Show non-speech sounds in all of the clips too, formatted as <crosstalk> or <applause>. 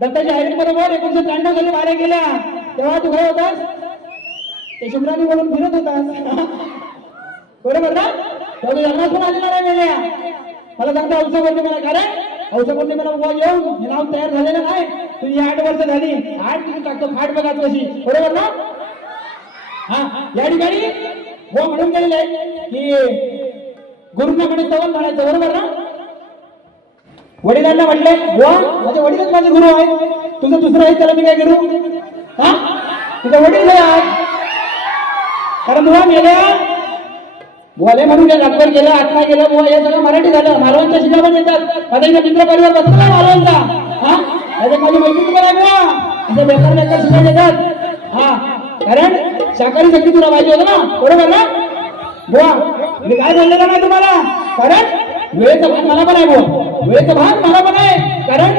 दत्ताच्या ID बरोबर एकोणीशे त्र्याण्णव साली बाहेर गेल्या. तेव्हा तू काय होतास? ते शुक्रानी बोलून फिरत होतास. <laughs> बरोबर ना? तेव्हा लग्नात पण आलेला नाही गेल्या मला सांगता औषध पौर्णिमेला कारण औषध पौर्णिमेला उभा येऊन हे नाव तयार झालेलं नाही. तुझी आठ वर्ष झाली. आठ किती टाकतो? फाट बघा कशी बरोबर ना? हा या ठिकाणी. हो म्हणून गेलेले आहे की गुरुनाकडे तवल म्हणायचं बरोबर ना? वडिलांना म्हटले बुवा माझे वडीलच माझे गुरु आहेत. तुझं दुसरं आहे त्याला मी काय करू? हा? तुझं वडील कारण बुवा गेल्या बुवाले म्हणून गेला रातभर गेला आत्मा गेला बुवा हे सगळं मराठी झालं. मालवणच्या शिला पण येतात. आता इथे मित्र परिवार बसला मालवणचा. हा? माझी मैत्री पण बुवा? असे बेकार बेकार शिला येतात. हा? कारण शाकाहारी शक्ती तुला पाहिजे होतं ना? बरोबर ना? बुवा मी काय बोललेलं नाही तुम्हाला? कारण वेळेचं भान मला पण आहे बुवा. वेगभान मला पण आहे कारण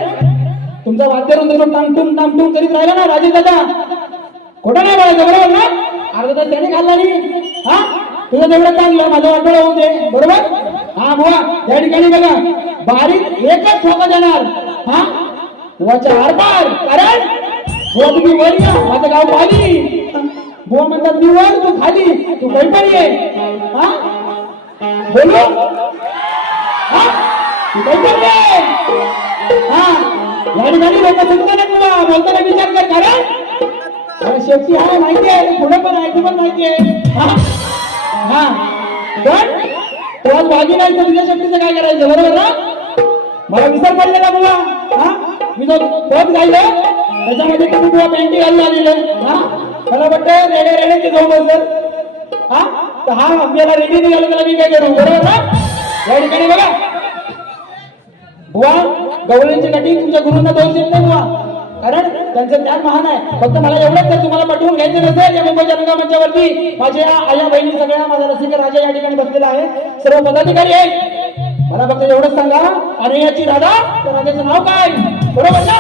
तुमचा वाद्यवृंद जो टांगटून टांगटून करीत राहिला ना राजे दादा खोटं नाही बोलायचं बरोबर ना? अर्धा तास त्याने खाल्ला नाही. हा? तुझं तेवढं चांगलं माझं वाटोळ होऊ दे बरोबर? हा बुवा या ठिकाणी बघा. बारीक एकच ठोका देणार. हा? बुवाच्या आरपार कारण बुवा तुम्ही वर या माझं गाव खाली. बुवा म्हणतात मी वर तू खाली तू कोणतरी आहे हा? बोलू? हा या ठिकाणी लोक सुटतात तुला बोलताना विचार कर कारण अरे शेवटी माहिती आहे पुढे पण आहे पण माहिती आहे हा हा पण तो आज नाही तर तुझ्या शक्तीचं काय करायचं बरोबर ना मला विसर पडलेला बुवा हा मी जो पद गायलं त्याच्यामध्ये तुम्ही तुला पेंटी घालून आलेले हा मला वाटतं रेडे रेडे ते जाऊन बसत हा तर हा आपल्याला रेडी निघालो त्याला मी काय करू? बरोबर ना? या ठिकाणी बघा. वा गवळींची नटी तुमच्या गुरुंना दोष देत नाही वा. कारण त्यांचं ज्ञान महान आहे. फक्त मला एवढंच जर तुम्हाला पटवून घ्यायचं नसेल या मुंबईच्या रंगा मंचावरती माझ्या आया बहिणी सगळ्या माझा रसिक राजा या ठिकाणी बसलेला आहे सर्व पदाधिकारी आहेत. मला फक्त एवढंच सांगा अरे याची राधा तर राजाचं नाव काय? बरोबर ना?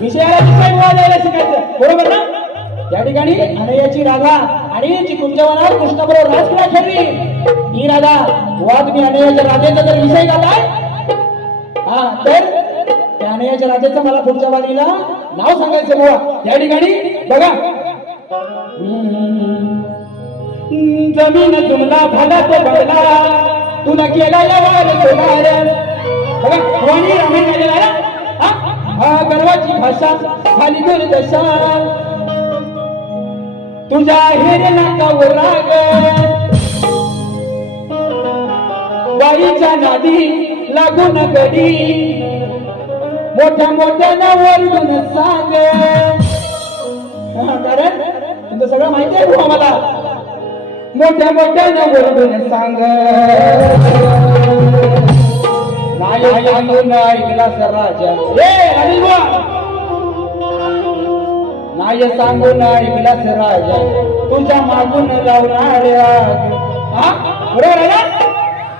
विषयाला विषय शिकायचं. बरोबर ना? या ठिकाणी अनयाची राधा आणि जी कुंजवनावर कृष्णाबरोबर राजकुला ठेवली. ही राधा वा तुम्ही अनयाच्या राधेचा जर विषय घालाय हा तर त्या राजाचं मला पुढच्या वारीला नाव सांगायचं बुवा. या ठिकाणी बघा. जमीन तुम्हाला भला तो बदला तुला केला या वार सोनार बघा वाणी रामायण गेलेला ना? हा? गर्वाची भाषा खाली दुर्दशा. तुझ्या हेरे नाकावर राग. बाईच्या नादी लागून गडी. मोठ्या मोठ्यानं ओरडून सांग. कारण तुमचं सगळं माहिती आहे बुवा मला मोठ्या मोठ्यानं ओरडून सांग. नाही सांगून ऐकला सर राजा. ए अनिल बुवा. नाही सांगून ऐकलास राजा. तुझ्या मागून लावणाऱ्या. हा? बरोबर आहे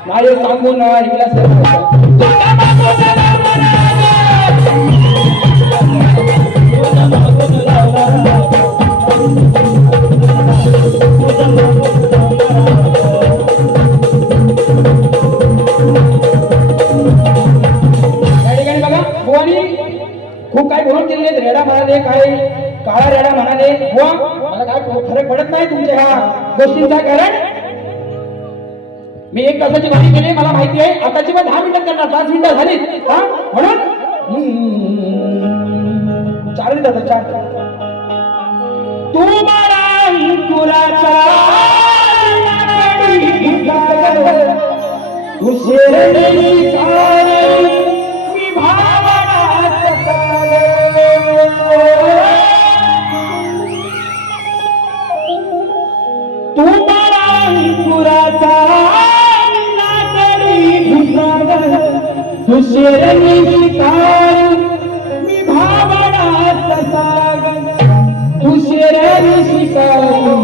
माझे सांगून ऐकलास खूप काय बोलून केलेले रेडा म्हणाले काय काळा रेडा म्हणाले व मला काय फरक पडत नाही तुमच्या ह्या गोष्टींचा कारण? मी एक तासाची भाजी केली मला माहिती आहे आताची पण दहा मिनिटात करणार पाच मिनिटं झाली हा? म्हणून? चार मिनिटं चार. तू मला अंकुराचा तू शेरडी मी भावनात सागर तू शेरडी शिकारी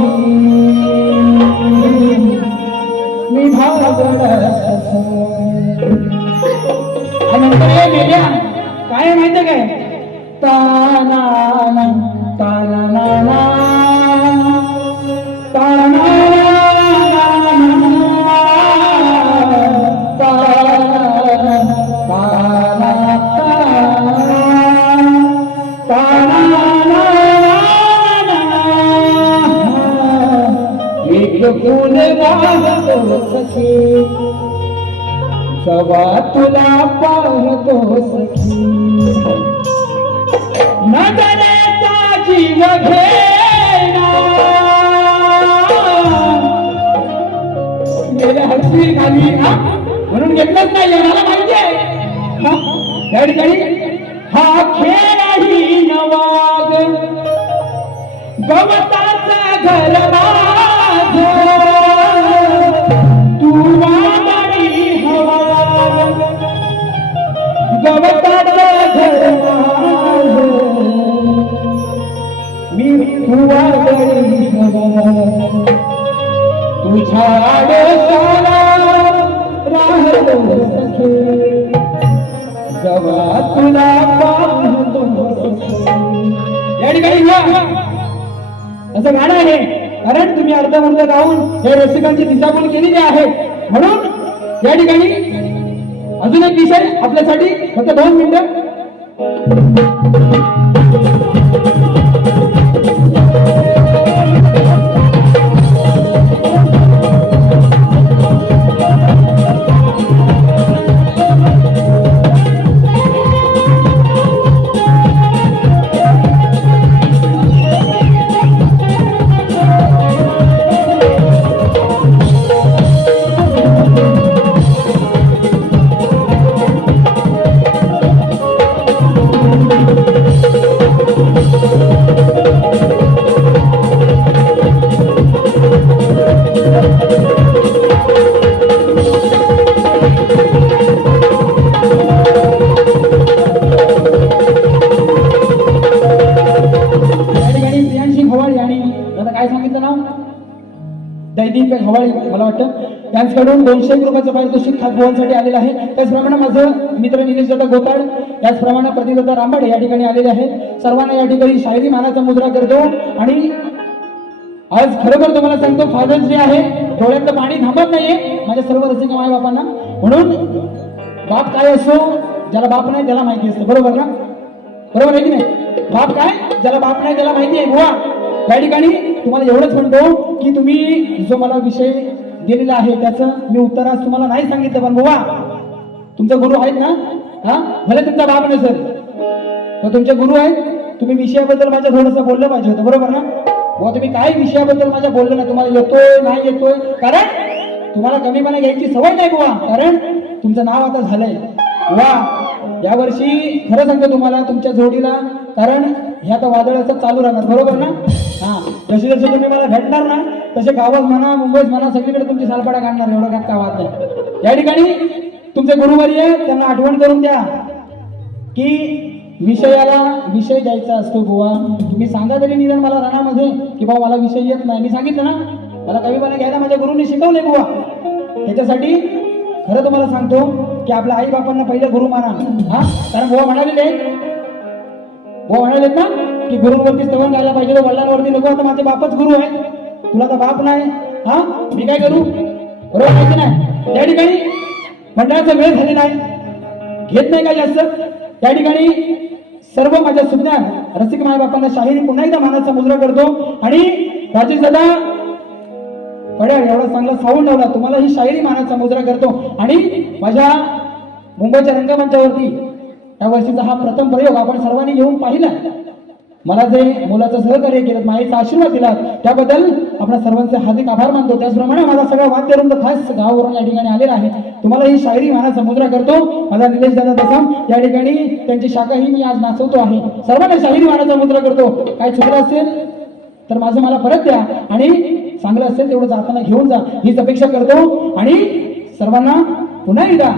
मी भावनात नंतर गेल्या काय? माहितीये काय ताना ताना सखी. तुला पाहतो सखी. नजरेचा जीव घेणा गेल्या खाली हा? म्हणून घेतलंच नाही मला पाहिजे. हा? त्या ठिकाणी हा खेळही नवाग गवताचा घर मी तुझ्या जवा तुला या ठिकाणी असं गाणं आहे. कारण तुम्ही अर्ध अर्ध गाऊन हे रसिकांची दिशाभूल केलेली आहे. म्हणून या ठिकाणी अजून एक विषय आपल्यासाठी. फक्त दोन मिनिटं. त्यांच्याकडून दोनशे एक रुपयाचं पारितोषिक खातभुवांसाठी आलेलं आहे. त्याचप्रमाणे माझं मित्र निलेश दादा गोपाळ याचप्रमाणे प्रतिदत्ता रांबाडे या ठिकाणी आलेले आहेत. सर्वांना या ठिकाणी शायरी मानाचा मुद्रा करतो आणि आज खरोखर तुम्हाला सांगतो फादर्स जे आहे. डोळ्यातलं पाणी थांबत नाहीये. माझ्या सर्व रसिक माय बापांना. म्हणून बाप काय असो ज्याला बाप नाही त्याला माहिती असतं. बरोबर ना? बरोबर आहे की नाही? बाप काय? ज्याला बाप नाही त्याला माहिती आहे. बुवा या ठिकाणी तुम्हाला एवढंच म्हणतो की तुम्ही जो मला विषय गेलेलं आहे त्याचं मी उत्तर आज तुम्हाला नाही सांगितलं पण बुवा तुमचा गुरु आहेत ना? हा? भले तुमचा बाब नसेल तर तुमचे गुरु आहेत तुम्ही विषयाबद्दल माझ्या थोडंसं बोललं पाहिजे होतं बरोबर ना? बुवा तुम्ही काही विषयाबद्दल माझ्या बोललं ना तुम्हाला येतोय नाही येतोय? कारण तुम्हाला कमीपणा घ्यायची सवय नाही बुवा. कारण तुमचं नाव आता झालंय. वा यावर्षी खरं सांगतो तुम्हाला तुमच्या जोडीला कारण हे आता वादळाचं चालू राहणार बरोबर ना? हा जसे जसे तुम्ही मला भेटणार ना तसे गावात म्हणा मुंबईत म्हणा सगळीकडे तुमची सालपाड्या काढणार एवढं काय गावात नाही. या ठिकाणी तुमचे गुरुवर्य त्यांना आठवण करून द्या की विषयाला विषय द्यायचा असतो बुवा. तुम्ही सांगा तरी निदान मला राणामध्ये की बाबा मला विषय येत नाही. मी सांगितलं ना मला कवीपणा घ्यायला माझ्या गुरुने शिकवले बुवा. त्याच्यासाठी खरं तुम्हाला सांगतो की आपल्या आई बापांना पहिले गुरु माना. हा? कारण बुवा म्हणालेले बुवा म्हणालेत ना की गुरुवरती स्तवन घ्यायला पाहिजे वडिलांवरती नको आता माझे बापच गुरु आहे तुला तर बाप नाही. हा? मी काय करू? बरोबर माहिती नाही? त्या ठिकाणी मंडळाचा वेळ झालेला आहे घेत नाही का जास्त. त्या ठिकाणी सर्व माझ्या सुज्ञा रसिक माय बापांना शाहिरी पुन्हा एकदा मानाचा मुद्रा करतो. आणि राजेश दादा पड्या एवढा चांगला साऊंड लावला. तुम्हाला ही शाहिरी मानाचा मुद्रा करतो. आणि माझ्या मुंबईच्या रंगमंचावरती या वर्षीचा हा प्रथम प्रयोग आपण सर्वांनी येऊन पाहिला. मला जे मुलाचं सहकार्य केलं माईचा आशीर्वाद दिला त्याबद्दल आपण सर्वांचे हार्दिक आभार मानतो. त्याचप्रमाणे माझा सगळा वाद्यवृंद खास गावावरून या ठिकाणी आलेला आहे. तुम्हाला ही शायरी मानाचा मुद्रा करतो. माझा निलेश दादा दसम या ठिकाणी त्यांची शाखा ही मी आज नाचवतो आहे. सर्वांना शाहिरी मानाचा मुद्रा करतो. काय चुकलं असेल तर माझं मला परत द्या आणि चांगलं असेल तेवढं जाताना घेऊन जा. हीच अपेक्षा करतो आणि सर्वांना पुन्हा एकदा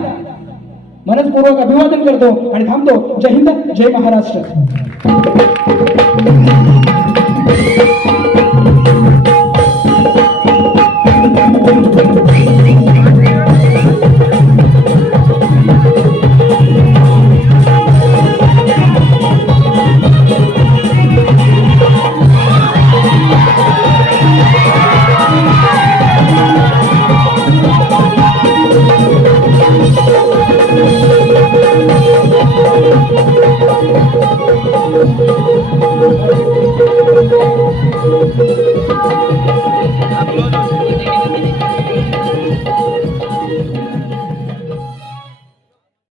मनपूर्वक अभिवादन करतो आणि थांबतो. जय हिंद जय महाराष्ट्र. Thank you.